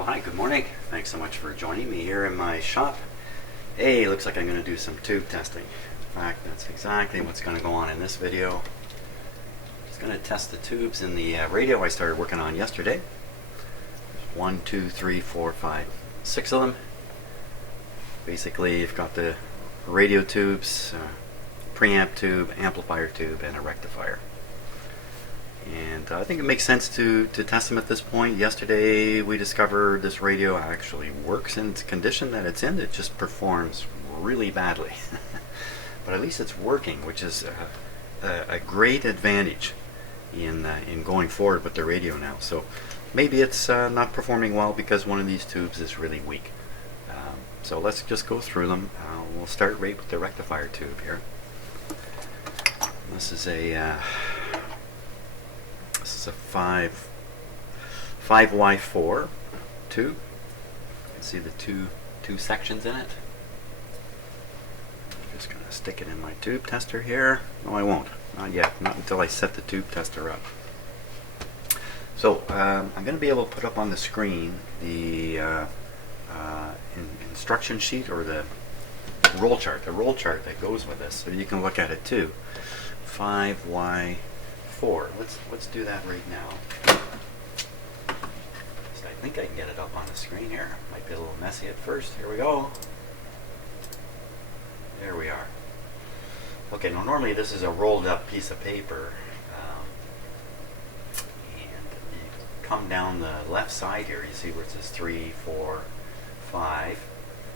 Well, hi, good morning. Thanks so much for joining me here in my shop. Hey, looks like I'm going to do some tube testing. In fact, that's exactly what's going to go on in this video. Just going to test the tubes in the radio I started working on yesterday. There's 1, 2, 3, 4, 5, 6 of them. Basically, you've got the radio tubes, preamp tube, amplifier tube, and a rectifier. And I think it makes sense to test them at this point. Yesterday we discovered this radio actually works in its condition that it's in. It just performs really badly. But at least it's working, which is a great advantage in going forward with the radio now. So maybe it's not performing well because one of these tubes is really weak. So let's just go through them. We'll start right with the rectifier tube here. This is a 5Y4 tube. You can see the two sections in it. I'm just going to stick it in my tube tester here. No, I won't. Not yet. Not until I set the tube tester up. So I'm going to be able to put up on the screen the instruction sheet or the roll chart. The roll chart that goes with this, so you can look at it too. 5Y4. Let's do that right now. So I think I can get it up on the screen here. Might be a little messy at first. Here we go. There we are. Okay, now normally this is a rolled up piece of paper. And you come down the left side here, you see where it says 3, 4, 5.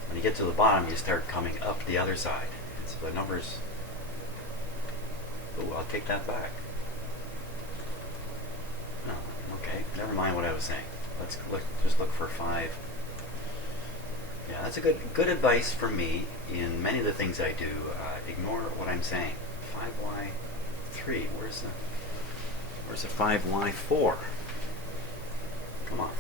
When you get to the bottom, you start coming up the other side. And so the numbers... Oh, I'll take that back. No, okay, never mind what I was saying. Let's just look for 5. Yeah, that's a good advice for me in many of the things I do. Ignore what I'm saying. 5Y3. Where's the 5Y4? Come on.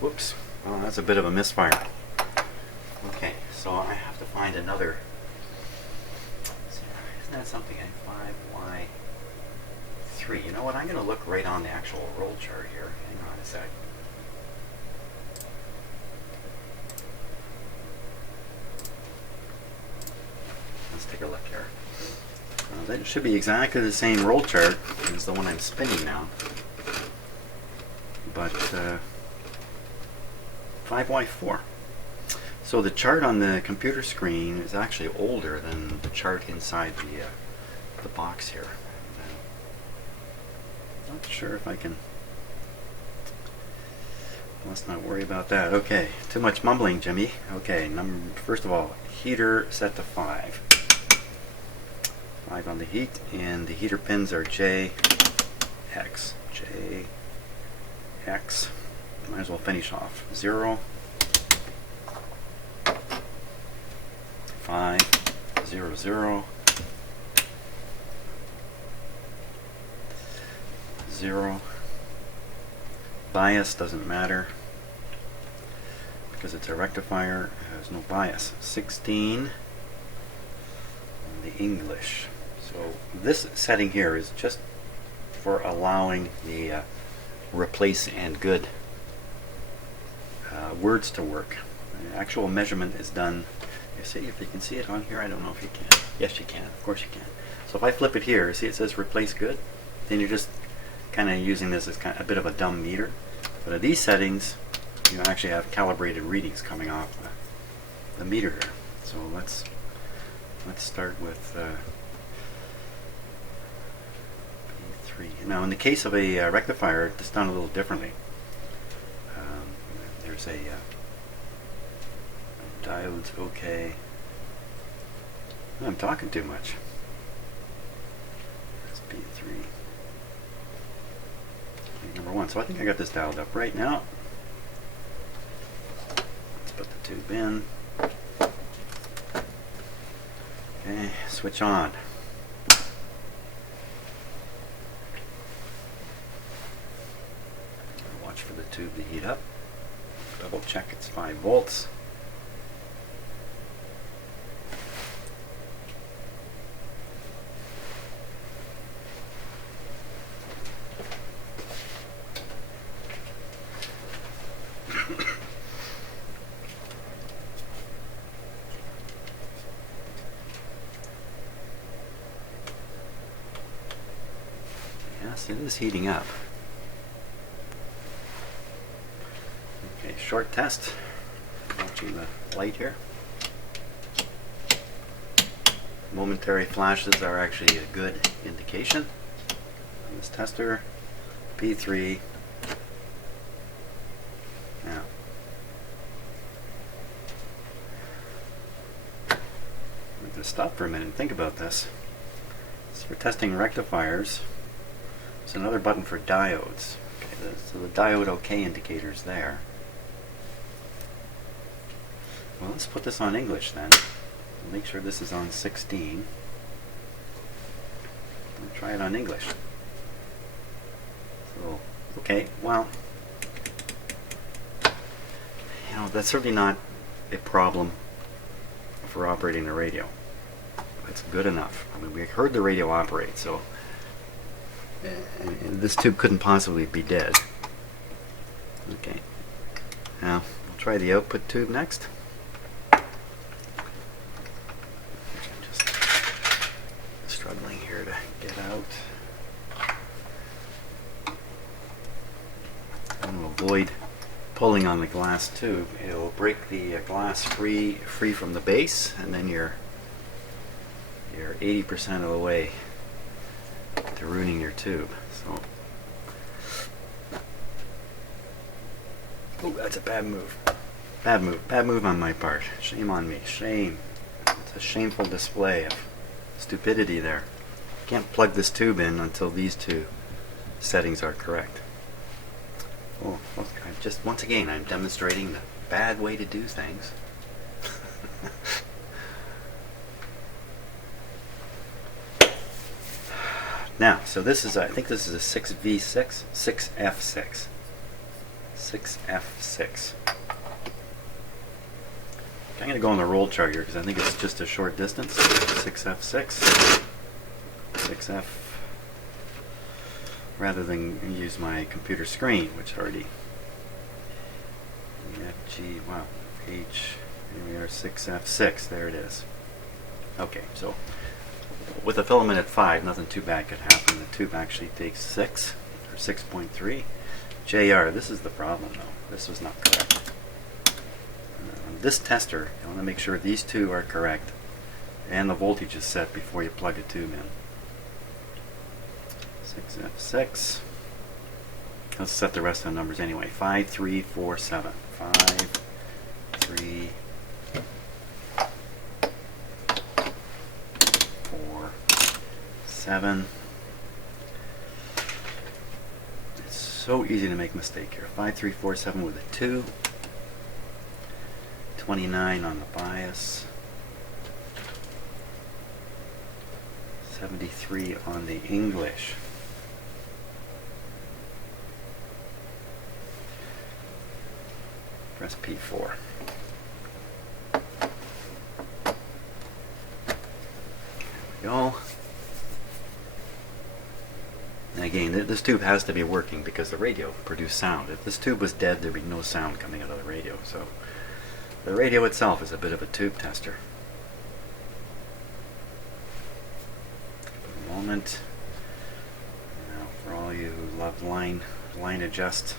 Whoops. Oh, that's a bit of a misfire. Okay, so I have to find another. Isn't that something? 5Y3. You know what? I'm going to look right on the actual roll chart here. Hang on a sec. Let's take a look here. That should be exactly the same roll chart as the one I'm spinning now. But 5Y4. So the chart on the computer screen is actually older than the chart inside the box here. Not sure if I can... Let's not worry about that. Okay, too much mumbling, Jimmy. Okay, first of all, heater set to 5. 5 on the heat, and the heater pins are JX. JX. Might as well finish off. 0. 5, 0, 0, 0. Bias doesn't matter because it's a rectifier. It has no bias. 16 on the English. So this setting here is just for allowing the replace and good words to work. The actual measurement is done. You see, if you can see it on here, I don't know if you can. Yes, you can. Of course you can. So if I flip it here, see it says replace good? Then you're just kind of using this as kind of a bit of a dumb meter. But at these settings, you actually have calibrated readings coming off the meter here. So let's start with P3. Now in the case of a rectifier, it's done a little differently. There's a diode's okay. I'm talking too much. That's P3. Number 1. So I think I got this dialed up right now. Let's put the tube in. Okay, switch on. Watch for the tube to heat up. Double check it's 5 volts. Yes, it is heating up. Okay, short test. Watching the light here. Momentary flashes are actually a good indication. This tester, P3. Now, I'm going to stop for a minute and think about this. So for testing rectifiers, there's another button for diodes. Okay, so the diode OK indicator's there. Well, let's put this on English then. Make sure this is on 16. We'll try it on English. So, okay, well, you know, that's certainly not a problem for operating the radio. It's good enough. I mean, we heard the radio operate, so this tube couldn't possibly be dead. Okay, now we'll try the output tube next. Struggling here to get out. I'm going to avoid pulling on the glass tube. It'll break the glass free from the base, and then you're 80% of the way to ruining your tube. So, oh, that's a bad move. Bad move on my part. Shame on me. Shame. It's a shameful display of stupidity there. Can't plug this tube in until these two settings are correct. Oh, okay. Just once again, I'm demonstrating the bad way to do things. Now, so this is, I think this is a 6V6, 6F6. 6F6. I'm going to go on the roll chart here because I think it's just a short distance. 6F6. 6F. Rather than use my computer screen, which already FG, wow, H, here we are, 6F6, there it is. Okay, so with a filament at 5, nothing too bad could happen. The tube actually takes 6, or 6.3. JR, this is the problem though. This was not correct. On this tester, you want to make sure these two are correct and the voltage is set before you plug a tube in. 6F6. Let's set the rest of the numbers anyway. 5, 3, 4, 7. 5, 3, 4, 7. It's so easy to make a mistake here. 5, 3, 4, 7 with a 2. 29 on the bias. 73 on the English. Press P4. There we go. And again, this tube has to be working because the radio produced sound. If this tube was dead, there'd be no sound coming out of the radio. So the radio itself is a bit of a tube tester. For a moment. Now, for all you who love line adjust.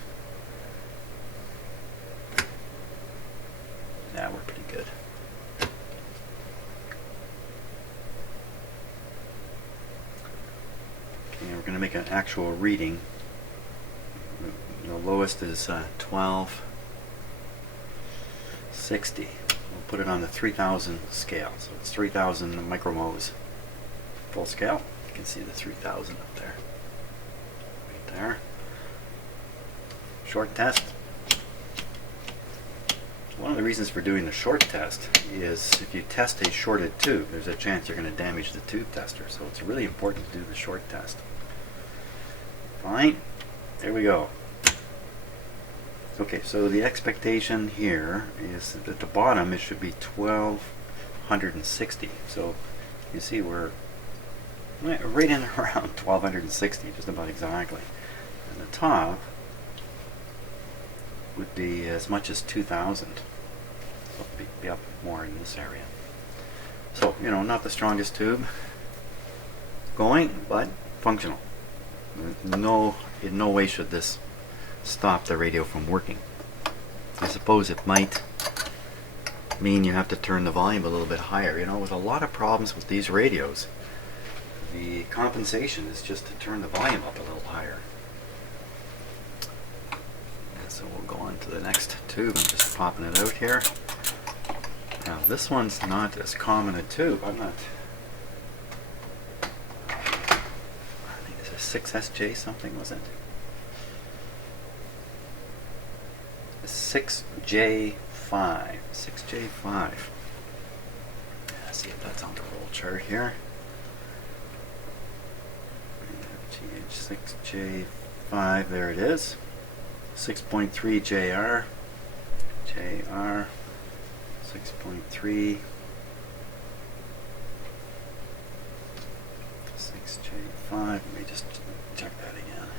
Yeah, we're pretty good. Okay, we're going to make an actual reading. The lowest is 1260. We'll put it on the 3000 scale. So it's 3000 micromos full scale. You can see the 3000 up there. Right there. Short test. One of the reasons for doing the short test is if you test a shorted tube, there's a chance you're going to damage the tube tester. So it's really important to do the short test. Fine. There we go. Okay, so the expectation here is that at the bottom it should be 1260. So you see we're right in around 1260, just about exactly. And the top would be as much as 2000. So be up more in this area. So, you know, not the strongest tube going, but functional. No, in no way should this stop the radio from working. I suppose it might mean you have to turn the volume a little bit higher. You know, with a lot of problems with these radios, the compensation is just to turn the volume up a little higher. And so we'll go on to the next tube. I'm just popping it out here. Now this one's not as common a tube. I think it's a 6SJ something, was it? 6J5. 6J5. Let's see if that's on the roll chart here. 6J5, there it is. 6.3 JR. JR. 6.3. 6J5. Let me just check that again.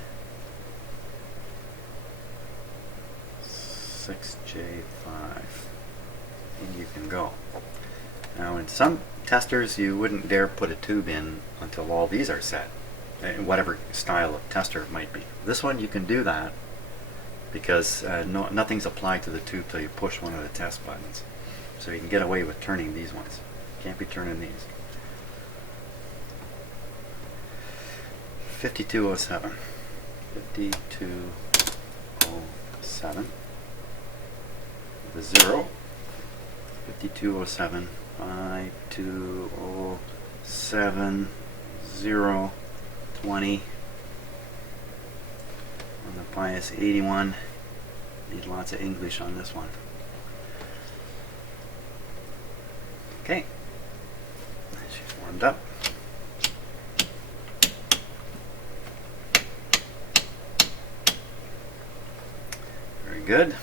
6J5. And you can go. Now in some testers you wouldn't dare put a tube in until all these are set, whatever style of tester it might be. This one you can do that because nothing's applied to the tube till you push one of the test buttons. So you can get away with turning these ones. Can't be turning these. 5207. 5207. The 0. 5207. 5207. 0. 20. On the bias 81. Need lots of English on this one. Okay, she's warmed up. Very good.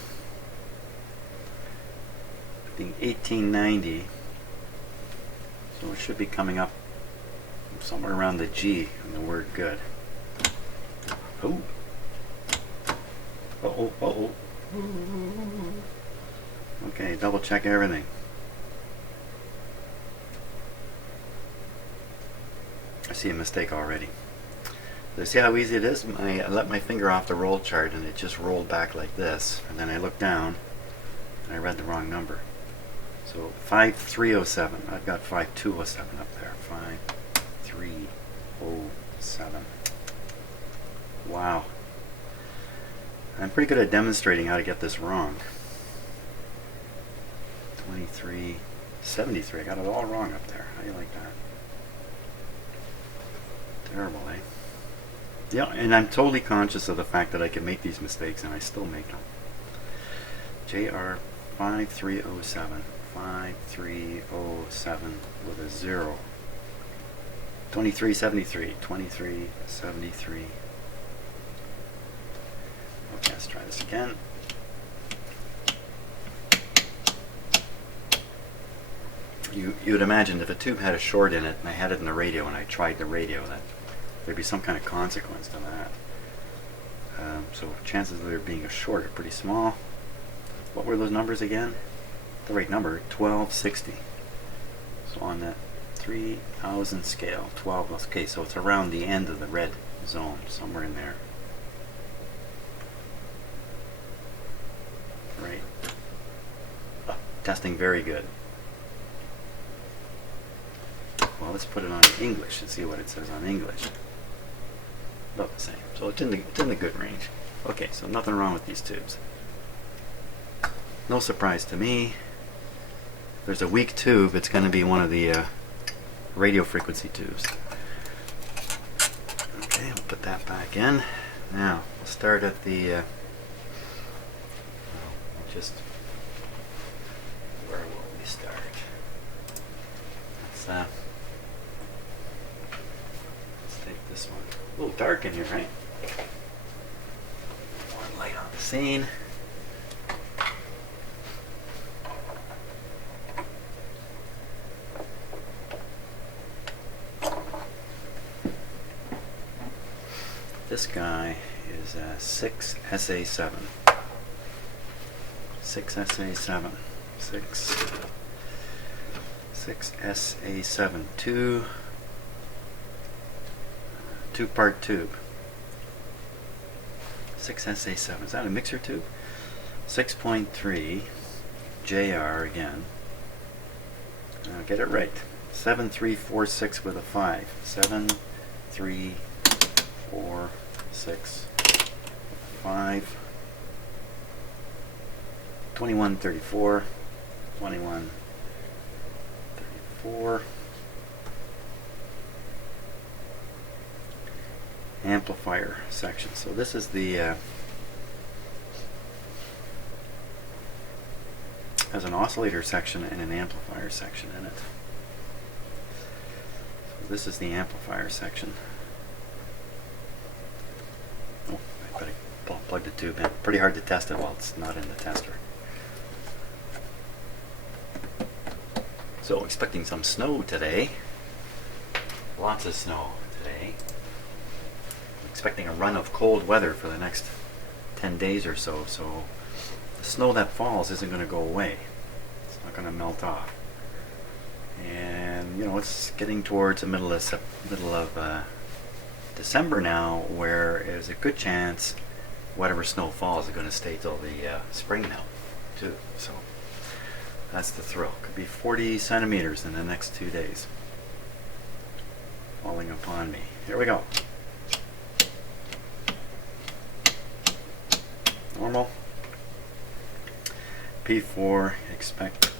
Being 1890, so it should be coming up somewhere around the G in the word good. Oh. Uh-oh, uh-oh. Okay, double check everything. I see a mistake already. So see how easy it is? I let my finger off the roll chart and it just rolled back like this. And then I looked down and I read the wrong number. So 5307. I've got 5207 up there. 5307. Wow. I'm pretty good at demonstrating how to get this wrong. 2373. I got it all wrong up there. How do you like that? Terrible, eh? Yeah, and I'm totally conscious of the fact that I can make these mistakes and I still make them. JR 5307. 5307 with a 0. 2373. 2373. Okay, let's try this again. You would imagine if a tube had a short in it and I had it in the radio and I tried the radio, that there'd be some kind of consequence to that. So chances of there being a short are pretty small. What were those numbers again? The right number, 1260. So on that 3000 scale, 12, okay, so it's around the end of the red zone, somewhere in there. Right. Oh, testing very good. Well, let's put it on English and see what it says on English. About the same. So it's in the good range. Okay, so nothing wrong with these tubes. No surprise to me. If there's a weak tube, it's going to be one of the radio frequency tubes. Okay, we'll put that back in. Now, we'll start at the just where will we start? Let's take this one. A little dark in here, right? More light on the scene. This guy is a 6SA7. 6SA7. 6SA7. Two-part tube. 6SA7. Is that a mixer tube? 6.3 JR again. Get it right. 7346 with a 5. 7346 5. 2134. 2134. Amplifier section. So this is the has an oscillator section and an amplifier section in it. So this is the amplifier section. Oh, I better plug the tube in. Pretty hard to test it while it's not in the tester. So expecting some snow today. Lots of snow today. Expecting a run of cold weather for the next 10 days or so. So the snow that falls isn't going to go away. It's not going to melt off. And you know, it's getting towards the middle of December now, where there's a good chance whatever snow falls is going to stay till the spring now too. So that's the thrill. Could be 40 centimeters in the next 2 days falling upon me. Here we go. Normal. P4, expect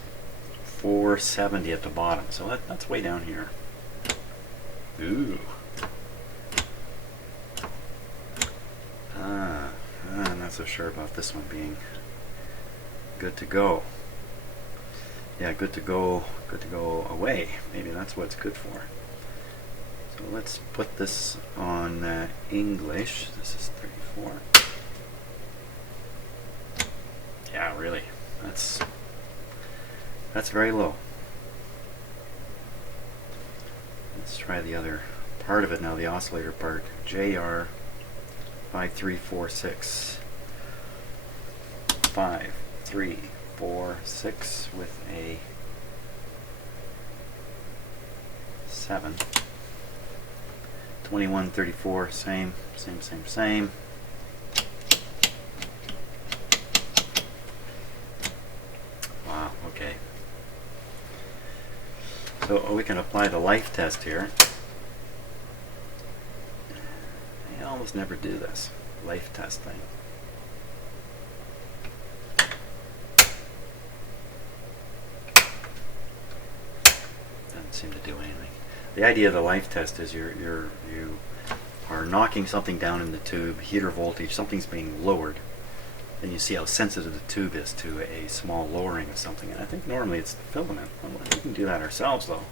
470 at the bottom. So that's way down here. Ooh. I'm not so sure about this one being good to go. Yeah, good to go away. Maybe that's what it's good for. So let's put this on English. This is 34. Yeah, really. That's very low. Let's try the other part of it now, the oscillator part. JR 5346. 5346 with a 7. 2134, same. Wow, okay. So we can apply the life test here. I almost never do this life test thing. Doesn't seem to do anything. The idea of the life test is you are knocking something down in the tube, heater voltage, something's being lowered. Then you see how sensitive the tube is to a small lowering of something. And I think normally it's the filament. We can do that ourselves though.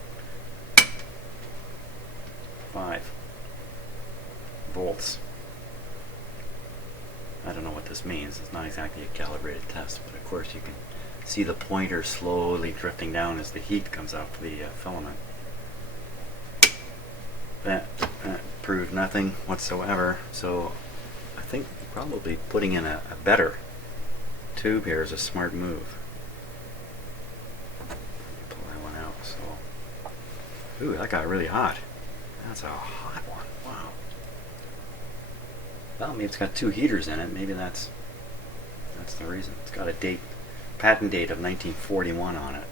5 volts. I don't know what this means. It's not exactly a calibrated test, but of course you can see the pointer slowly drifting down as the heat comes off the filament. That proved nothing whatsoever. So I think probably putting in a better tube here is a smart move. Pull that one out. So, ooh, that got really hot. That's a hot one. Wow. Well, maybe it's got 2 heaters in it. Maybe that's the reason. It's got a patent date of 1941 on it.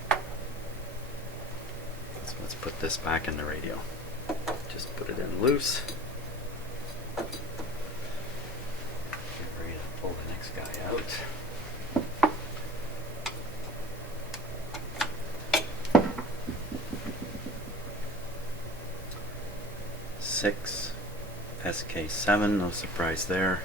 So let's put this back in the radio. Just put it in loose. Get ready to pull the next guy out. Six SK7, no surprise there.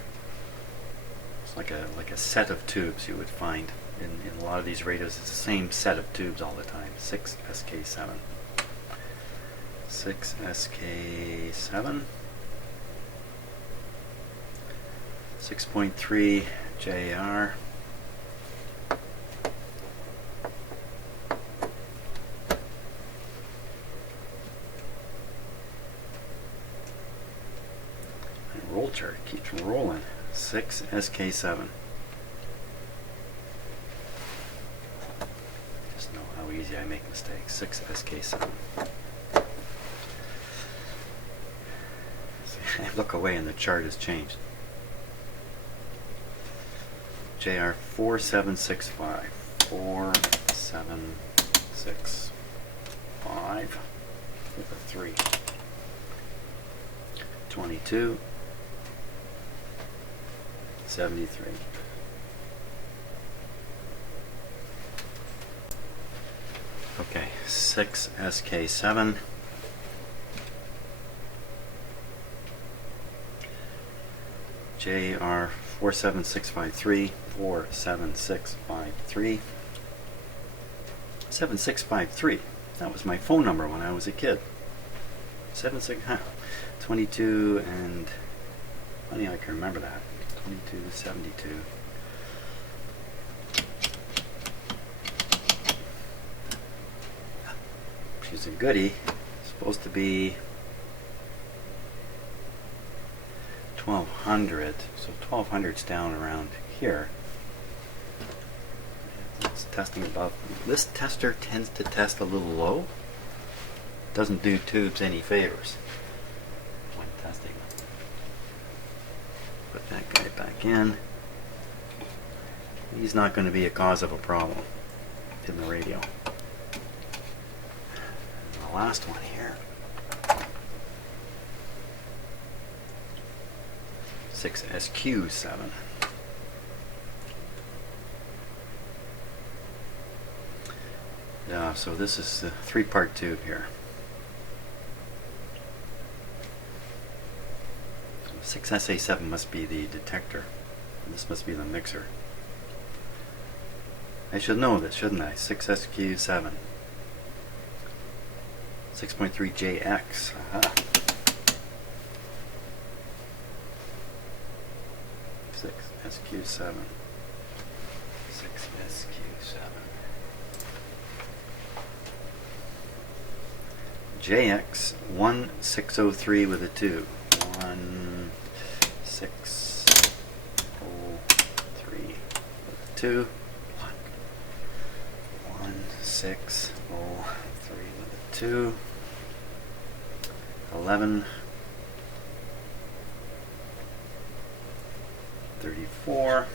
It's like a set of tubes you would find in a lot of these radios. It's the same set of tubes all the time. 6 SK7. 6 SK7. 6.3 JR. Roll chart keeps rolling. 6 SK7. Just know how easy I make mistakes. 6 SK7. See, I look away and the chart has changed. JR 4765. 4765 with a 3. 22 73. Okay, 6SK7. JR 47653. 47653. 7653. That was my phone number when I was a kid. 22 and funny I can remember that. 2272. She's a goodie. Supposed to be 1200. So 1200's down around here. It's testing above. This tester tends to test a little low. Doesn't do tubes any favors when testing. Put that guy back in. He's not going to be a cause of a problem in the radio. And the last one here. 6SQ7. So this is the 3-part tube here. 6SA7 must be the detector. And this must be the mixer. I should know this, shouldn't I? 6SQ7. 6.3JX. Aha. 6SQ7. 6SQ7. JX 1603 with a 2. 1603 with a 2. 1603 with a 2. 11. 34.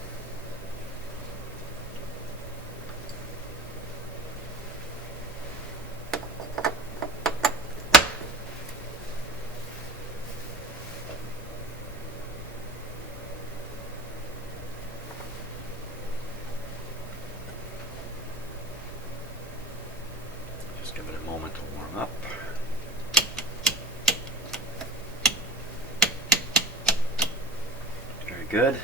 Just give it a moment to warm up. Very good.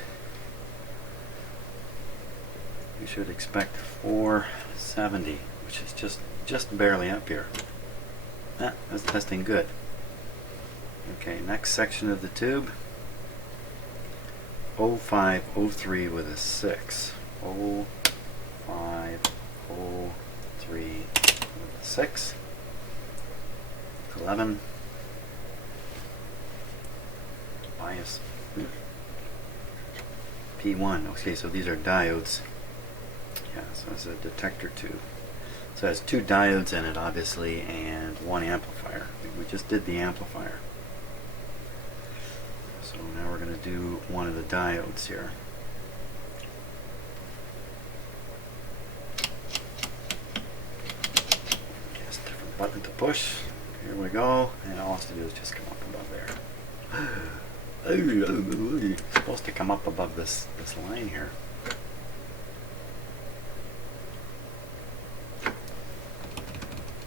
We should expect 470, which is just barely up here. That's testing good. Okay, next section of the tube. 0503 with a 6. 0503 with a 6. 11. Bias. P1. Okay, so these are diodes. Yeah, so it's a detector tube. So it has 2 diodes in it, obviously, and 1 amplifier. We just did the amplifier. So now we're going to do one of the diodes here. Just a different button to push. Here we go. And all it has to do is just come up above there. It's supposed to come up above this line here.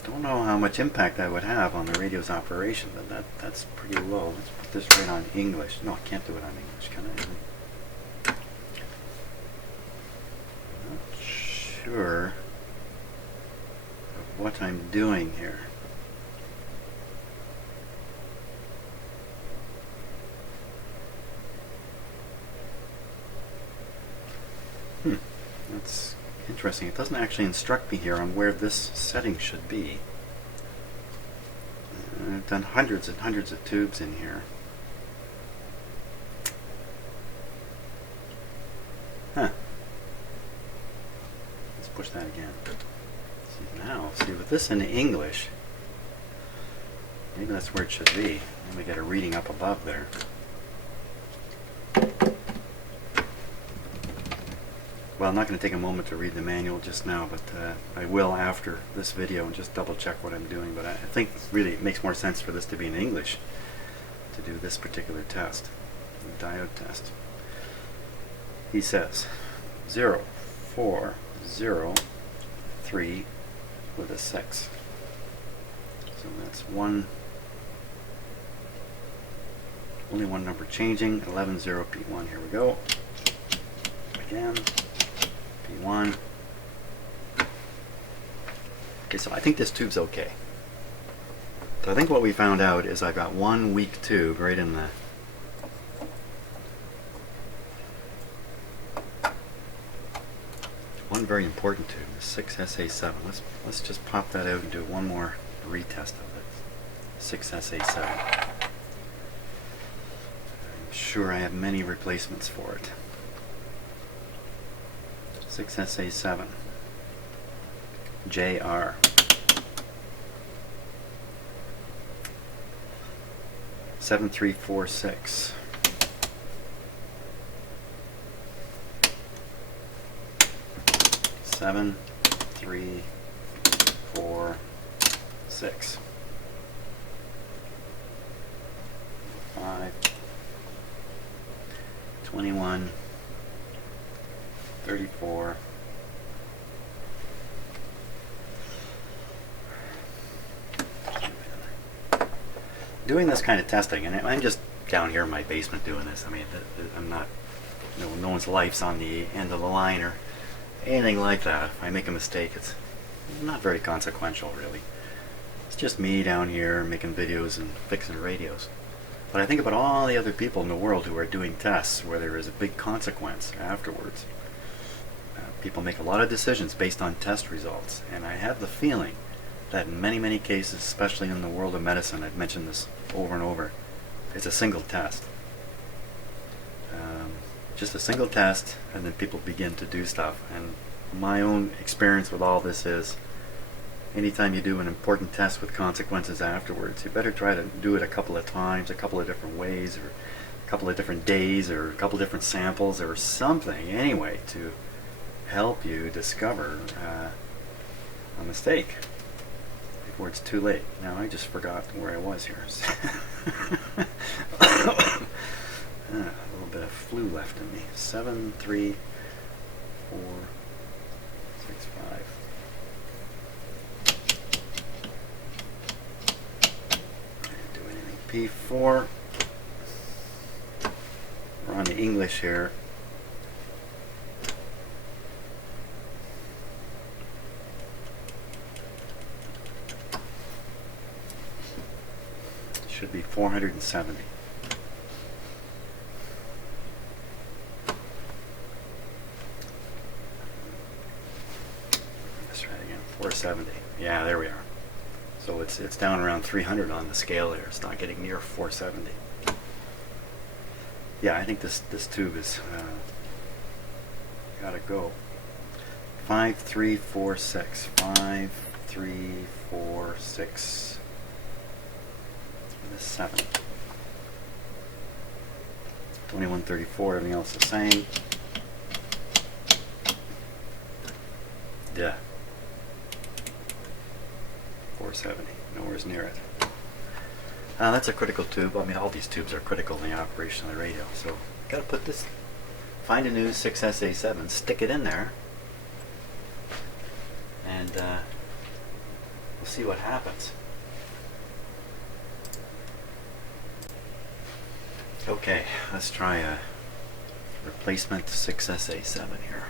Don't know how much impact that would have on the radio's operation, but that's pretty low. Let's put this right on English. No, I can't do it on English, can I? I'm not sure of what I'm doing here. That's interesting. It doesn't actually instruct me here on where this setting should be. I've done hundreds and hundreds of tubes in here. Huh. Let's push that again. See with this in English, maybe that's where it should be. Maybe we get a reading up above there. Well, I'm not going to take a moment to read the manual just now, but I will after this video and just double check what I'm doing. But I think really it makes more sense for this to be in English to do this particular test, the diode test. He says 0, 4, 0, 3 with a 6. So that's only one number changing, 11, 0, P1. Here we go. Again. P1. Okay, so I think this tube's okay. So I think what we found out is I've got one weak tube right in the one very important tube, the 6SA7. Let's just pop that out and do one more retest of it. 6SA7. I'm sure I have many replacements for it. 6SA7 JR 7346 7346 5 21 34 doing this kind of testing, and I'm just down here in my basement doing this. I mean, I'm not, no one's life's on the end of the line or anything like that. If I make a mistake, it's not very consequential, really. It's just me down here making videos and fixing radios. But I think about all the other people in the world who are doing tests where there is a big consequence afterwards. People make a lot of decisions based on test results, and I have the feeling that in many, many cases, especially in the world of medicine, I've mentioned this over and over, it's a single test. Just a single test, and then people begin to do stuff. And my own experience with all this is, anytime you do an important test with consequences afterwards, you better try to do it a couple of times, a couple of different ways, or a couple of different days, or a couple of different samples, or something, anyway, to help you discover a mistake before it's too late. Now I just forgot where I was here. A little bit of flu left in me. 7, 3, 4, 6, 5. Didn't do anything. P4. We're on the English here. Should be 470. Let's try it again. 470. Yeah, there we are. So it's down around 300 on the scale there. It's not getting near 470. Yeah, I think this tube is gotta go. 5, 3, 4, 6. 5, 3, 4, 6. 7. 2134, everything else the same. Yeah. 470, nowhere near it. That's a critical tube. I mean, all these tubes are critical in the operation of the radio. So, gotta put this, find a new 6SA7, stick it in there, and we'll see what happens. Okay, let's try a replacement 6SA7 here.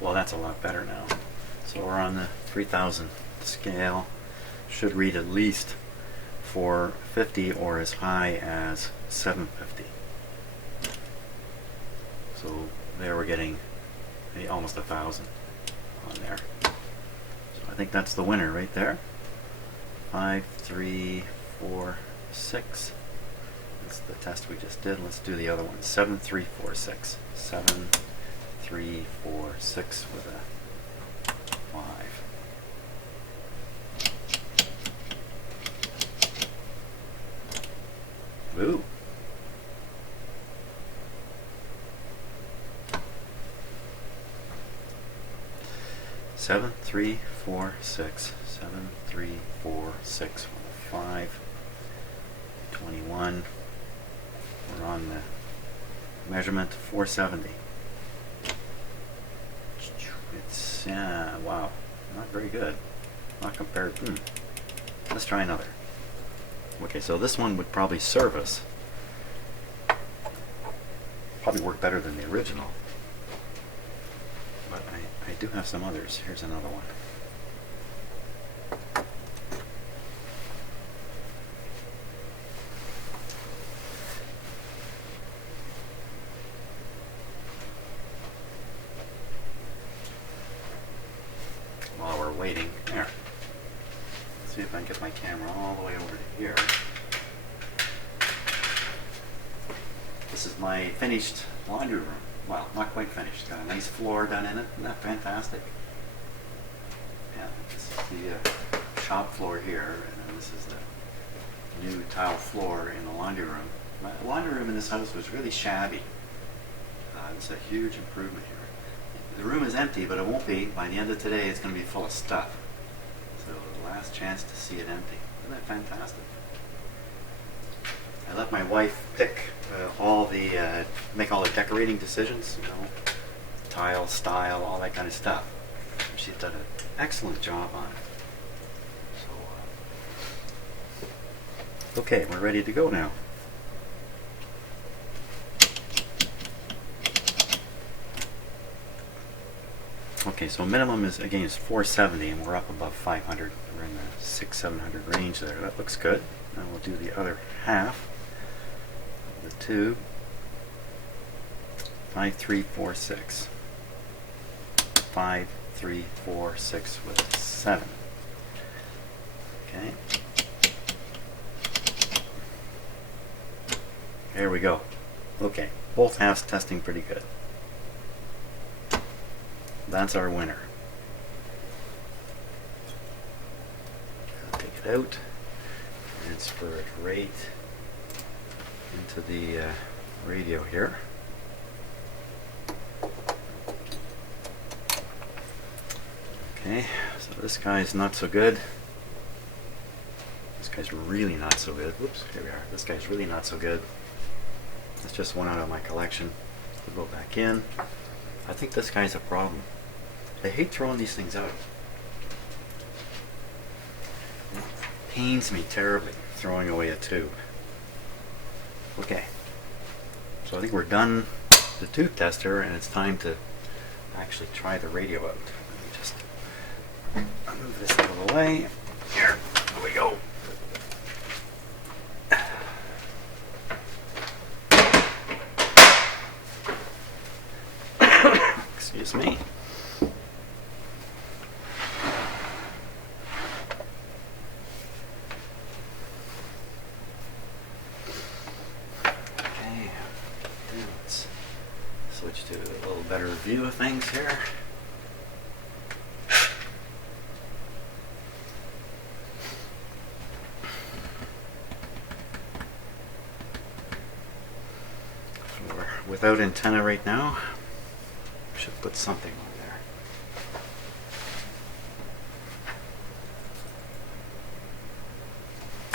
Well, that's a lot better now. So we're on the 3000 scale. Should read at least 450 or as high as 750. So there we're getting almost 1,000 on there. So I think that's the winner right there. 5, 3, 4, 6. That's the test we just did. Let's do the other one. 7, 3, 4, 6. 7, 3, 4, 6 with a 5. Ooh. Seven, 3, 4, 6. 7, 3, 4, 6 with a 5. 21. We're on the measurement 470. It's wow, not very good. Not compared. Let's try another. Okay, so this one would probably serve us. Probably work better than the original. But I do have some others. Here's another one. While we're waiting, there. Let's see if I can get my camera all the way over to here. This is my finished laundry room. Well, not quite finished. It's got a nice floor done in it. Isn't that fantastic? Yeah, this is the shop floor here, and then this is the new tile floor in the laundry room. My laundry room in this house was really shabby. It's a huge improvement here. The room is empty, but it won't be. By the end of today, it's going to be full of stuff. So the last chance to see it empty. Isn't that fantastic? I let my wife pick make all the decorating decisions, you know, tile, style, all that kind of stuff. She's done an excellent job on it. So, okay, we're ready to go now. Okay, so minimum is, again, is 470, and we're up above 500. We're in the 600-700 range there. That looks good. Now we'll do the other half of the tube. 5, 3, 4, 6. 5, 3, 4, 6 with 7. Okay. There we go. Okay, both halves testing pretty good. That's our winner. I'll take it out, transfer it right into the radio here. Okay, so this guy's not so good. This guy's really not so good. Whoops, here we are. This guy's really not so good. That's just one out of my collection. We'll go back in. I think this guy's a problem. I hate throwing these things out. It pains me terribly throwing away a tube. Okay, so I think we're done the tube tester, and it's time to actually try the radio out. Let me just move this out of the way. Here we go. Excuse me. Okay, let's switch to a little better view of things here. So we're without antenna right now. Should put something on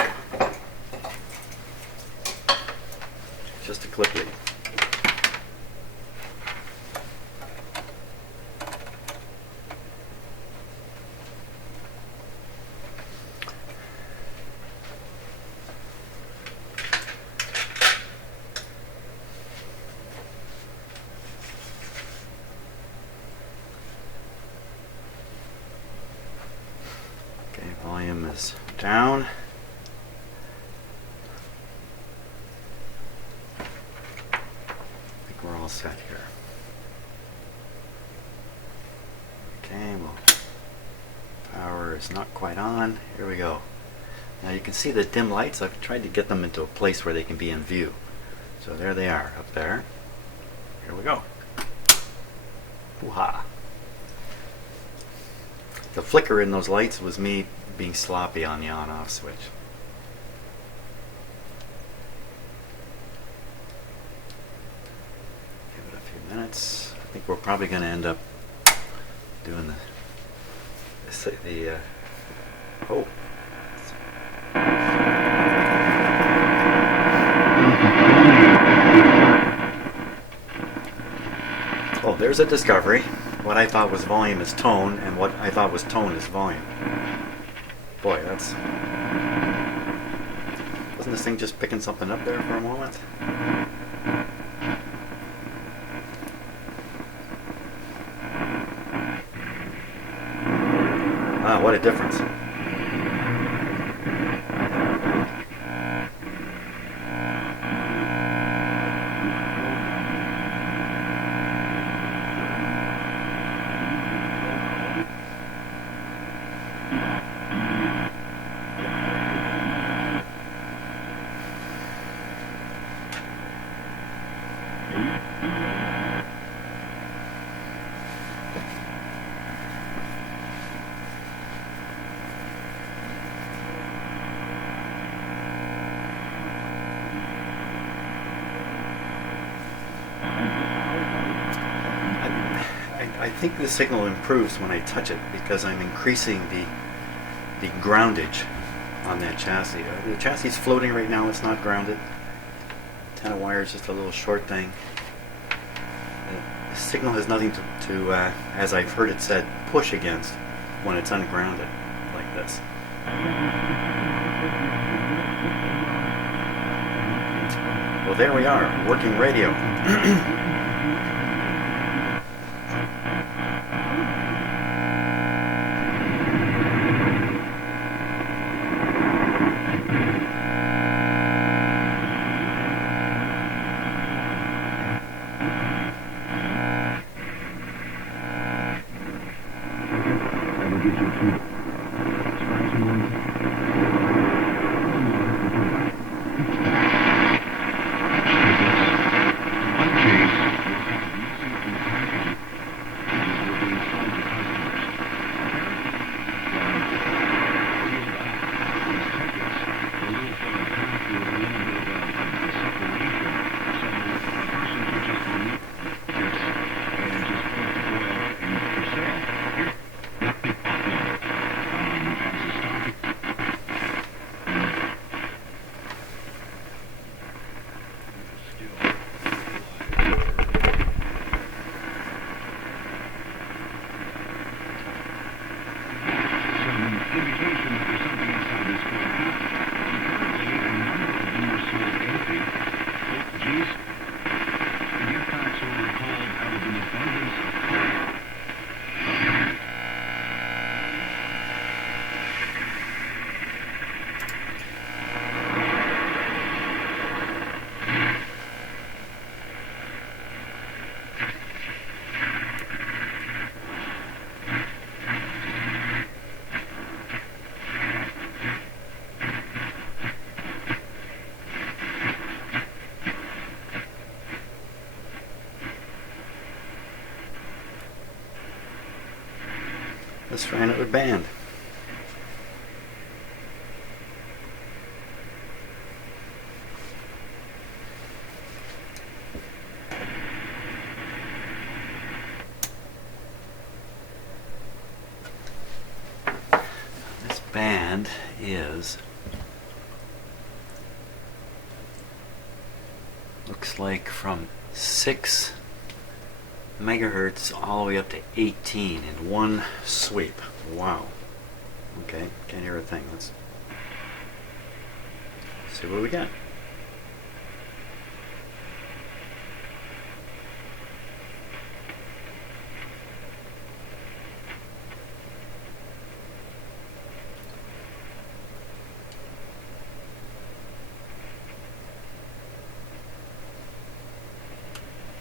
there. Just a clip lead. Volume is down. is not quite on. Here we go. Now you can see the dim lights. I've tried to get them into a place where they can be in view. So there they are, up there. Here we go. Hoo-ha. The flicker in those lights was me being sloppy on the on-off switch. Give it a few minutes. I think we're probably going to end up doing oh. Oh, there's a discovery. What I thought was volume is tone, and what I thought was tone is volume. Boy, that's... Wasn't this thing just picking something up there for a moment? Ah, what a difference. I think the signal improves when I touch it because I'm increasing the groundage on that chassis. The chassis is floating right now, it's not grounded. Antenna wire is just a little short thing. The signal has nothing to as I've heard it said, push against when it's ungrounded, like this. Well, there we are, working radio. Let's try another band. This band is, looks like from 6 megahertz all the way up to 18 in one sweep. Wow. Okay, can't hear a thing. Let's see what we got.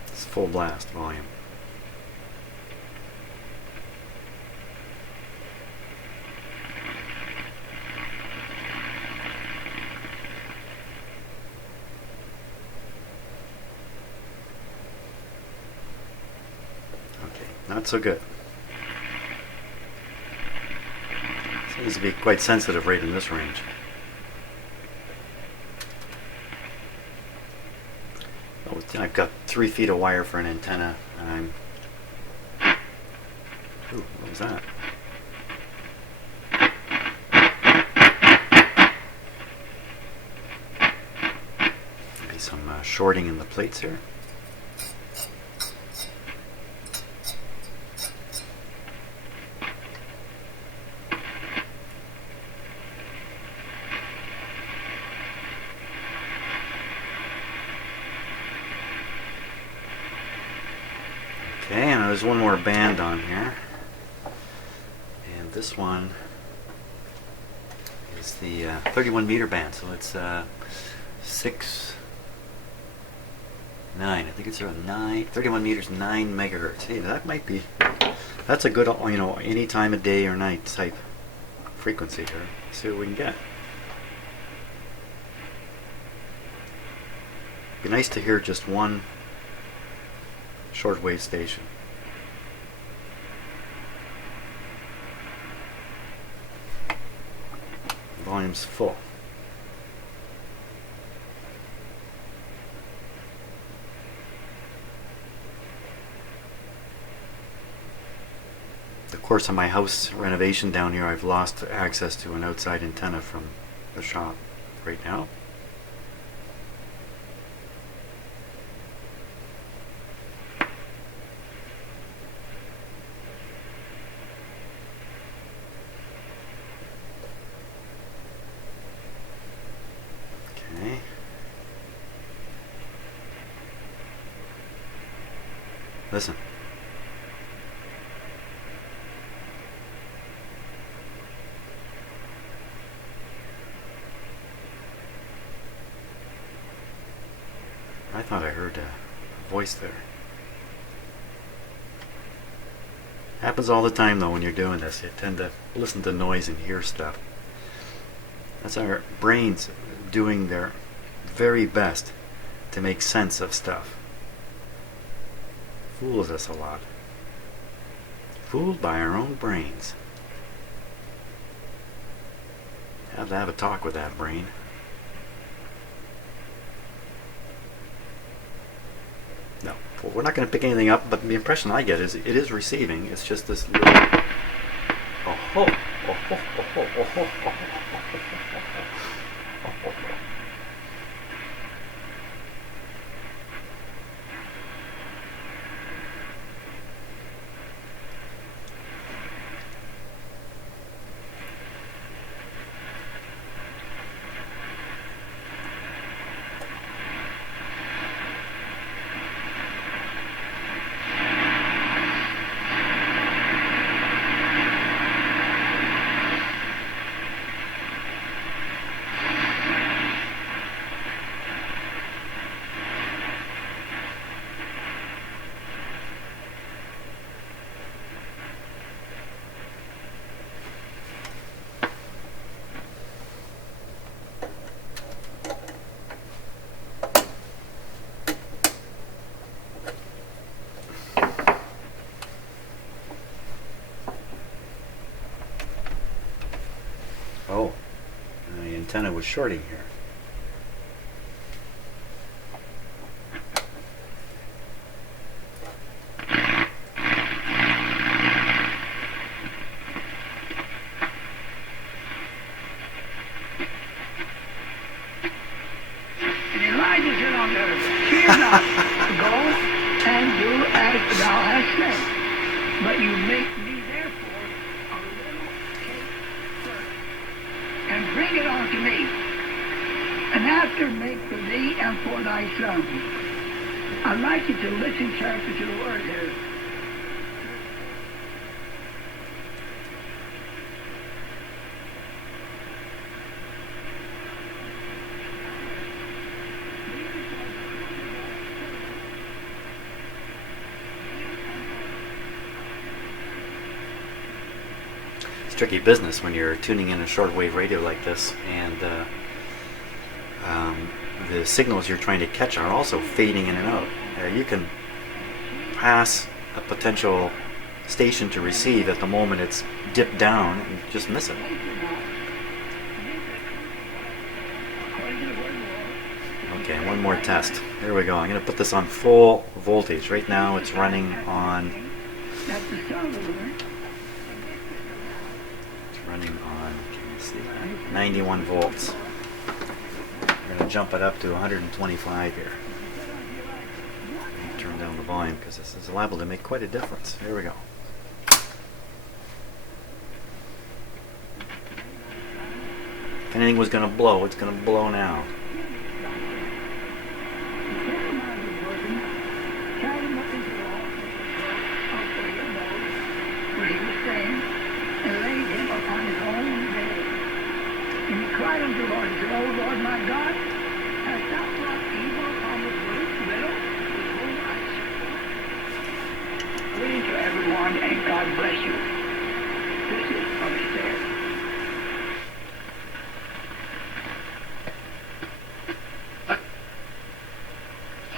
It's full blast volume. not so good. Seems to be quite sensitive right in this range. Oh, I've got 3 feet of wire for an antenna, and I'm... Ooh, what was that? Maybe some shorting in the plates here. Okay, and there's one more band on here. And this one is the 31 meter band, so it's 6, 9. I think it's around 31 meters, 9 megahertz. Hey, that might be, that's a good, you know, any time of day or night type frequency here. Let's see what we can get. Be nice to hear just one shortwave station. Volume's full. Of course, on my house renovation down here, I've lost access to an outside antenna from the shop right now. Okay. Listen. I thought I heard a voice there. Happens all the time though when you're doing this. You tend to listen to noise and hear stuff. That's our brains doing their very best to make sense of stuff. Fools us a lot. Fooled by our own brains. Have to have a talk with that brain. No, we're not going to pick anything up, but the impression I get is it is receiving. It's just this little... Oh, the antenna was shorting here. But you make me therefore a little cake first, and bring it unto me, and after make for thee and for thy son. I'd like you to listen carefully to the word here. Tricky business when you're tuning in a shortwave radio like this, and the signals you're trying to catch are also fading in and out. You can pass a potential station to receive. At the moment it's dipped down and you just miss it. Okay, one more test. There we go. I'm going to put this on full voltage. Right now it's running on... It's running on, can you see that? 91 volts. We're going to jump it up to 125 here. Turn down the volume because this is liable to make quite a difference. Here we go. If anything was going to blow, it's going to blow now. Cried unto the Lord and said, O Lord my God, hast thou brought evil upon this widow, whom I serve? Greetings to everyone, and God bless you. This is upstairs.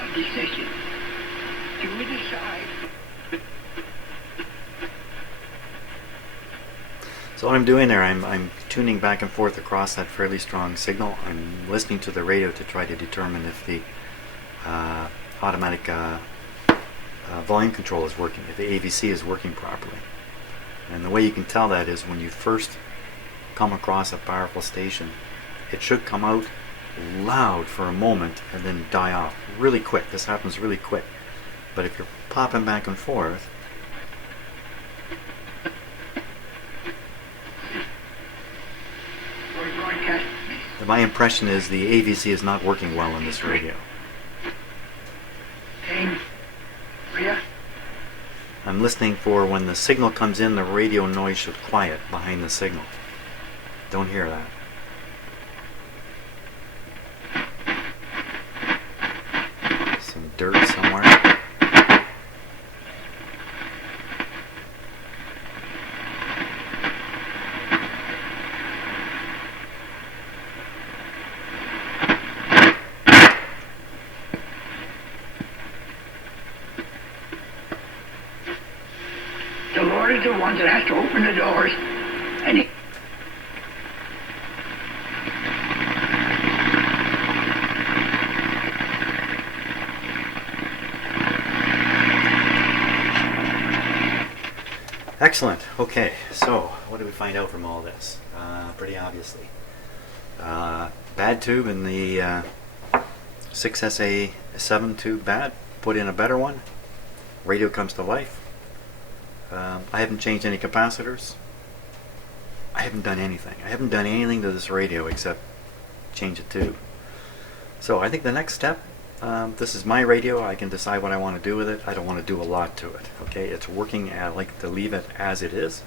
A decision. Do we decide? So what I'm doing there, I'm tuning back and forth across that fairly strong signal. I'm listening to the radio to try to determine if the automatic volume control is working, if the AVC is working properly. And the way you can tell that is when you first come across a powerful station, it should come out loud for a moment and then die off really quick. This happens really quick. But if you're popping back and forth, my impression is the AVC is not working well on this radio. I'm listening for when the signal comes in, the radio noise should quiet behind the signal. Don't hear that. Some dirt somewhere. The Lord is the one that has to open the doors, and He... Excellent. Okay, so what do we find out from all this? Pretty obviously. Bad tube in the 6SA7 tube bad. Put in a better one. Radio comes to life. I haven't changed any capacitors. I haven't done anything. I haven't done anything to this radio except change a tube. So I think the next step, this is my radio. I can decide what I want to do with it. I don't want to do a lot to it. Okay, it's working. I like to leave it as it is.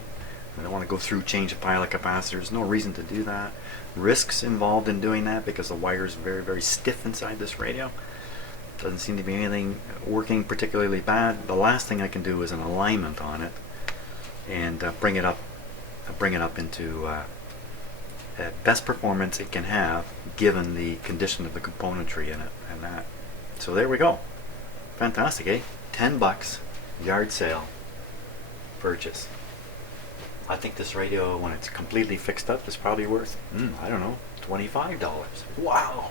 I don't want to go through, change a pile of capacitors. No reason to do that. Risks involved in doing that because the wire is very, very stiff inside this radio. Doesn't seem to be anything working particularly bad. The last thing I can do is an alignment on it and bring it up into best performance it can have given the condition of the componentry in it and that. So there we go. Fantastic, eh? $10 yard sale purchase. I think this radio, when it's completely fixed up, is probably worth, I don't know, $25. Wow!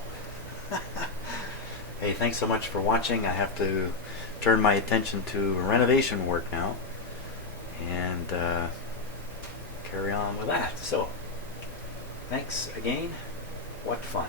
Hey, thanks so much for watching. I have to turn my attention to renovation work now and carry on with that. So, thanks again. What fun.